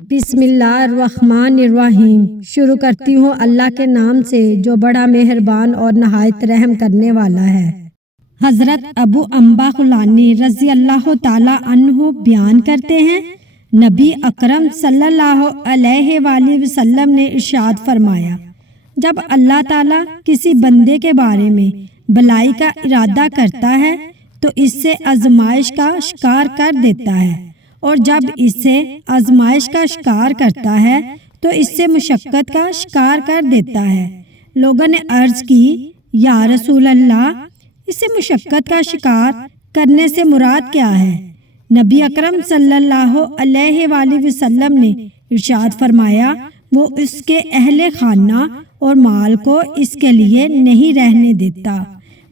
بسم اللہ الرحمن الرحیم۔ شروع کرتی ہوں اللہ کے نام سے جو بڑا مہربان اور نہایت رحم کرنے والا ہے۔ حضرت ابو امبا خولانی رضی اللہ تعالی عنہ بیان کرتے ہیں، نبی اکرم صلی اللہ علیہ وآلہ وسلم نے ارشاد فرمایا، جب اللہ تعالیٰ کسی بندے کے بارے میں بھلائی کا ارادہ کرتا ہے تو اس سے آزمائش کا شکار کر دیتا ہے، اور جب اسے آزمائش کا شکار کرتا ہے تو اس سے مشقت کا شکار کر دیتا ہے۔ لوگوں نے عرض کی، یا رسول اللہ، اس سے مشقت کا شکار کرنے سے مراد کیا ہے؟ نبی اکرم صلی اللہ علیہ وآلہ وسلم نے ارشاد فرمایا، وہ اس کے اہل خانہ اور مال کو اس کے لیے نہیں رہنے دیتا۔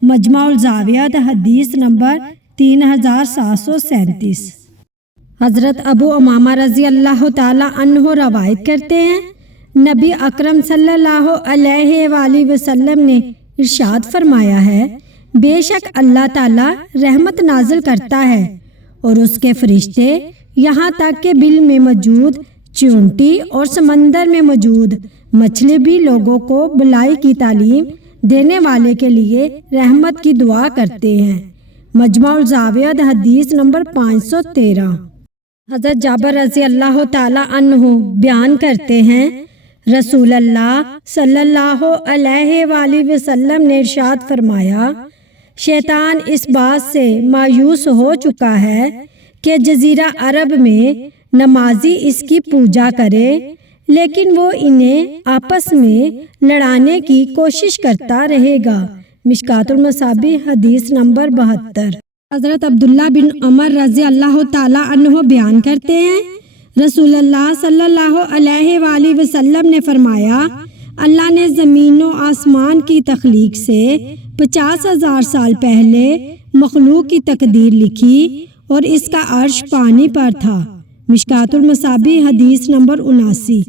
مجمع الزاویات، حدیث نمبر 3737۔ حضرت ابو امامہ رضی اللہ تعالی عنہ روایت کرتے ہیں، نبی اکرم صلی اللہ علیہ وآلہ وسلم نے ارشاد فرمایا ہے، بے شک اللہ تعالی رحمت نازل کرتا ہے اور اس کے فرشتے یہاں تک کہ بل میں موجود چیونٹی اور سمندر میں موجود مچھلی بھی لوگوں کو بھلائی کی تعلیم دینے والے کے لیے رحمت کی دعا کرتے ہیں۔ مجمع الزاویات، حدیث نمبر 513۔ حضرت جابر رضی اللہ تعالی عنہ بیان کرتے ہیں، رسول اللہ صلی اللہ علیہ وآلہ وسلم نے ارشاد فرمایا، شیطان اس بات سے مایوس ہو چکا ہے کہ جزیرہ عرب میں نمازی اس کی پوجا کرے، لیکن وہ انہیں آپس میں لڑانے کی کوشش کرتا رہے گا۔ مشکوٰۃ المصابیح، حدیث نمبر 72۔ حضرت عبداللہ بن عمر رضی اللہ تعالی عنہ بیان کرتے ہیں، رسول اللہ صلی اللہ علیہ وآلہ وسلم نے فرمایا، اللہ نے زمین و آسمان کی تخلیق سے 50,000 سال پہلے مخلوق کی تقدیر لکھی اور اس کا عرش پانی پر تھا۔ مشکوٰۃ المصابیح، حدیث نمبر 79۔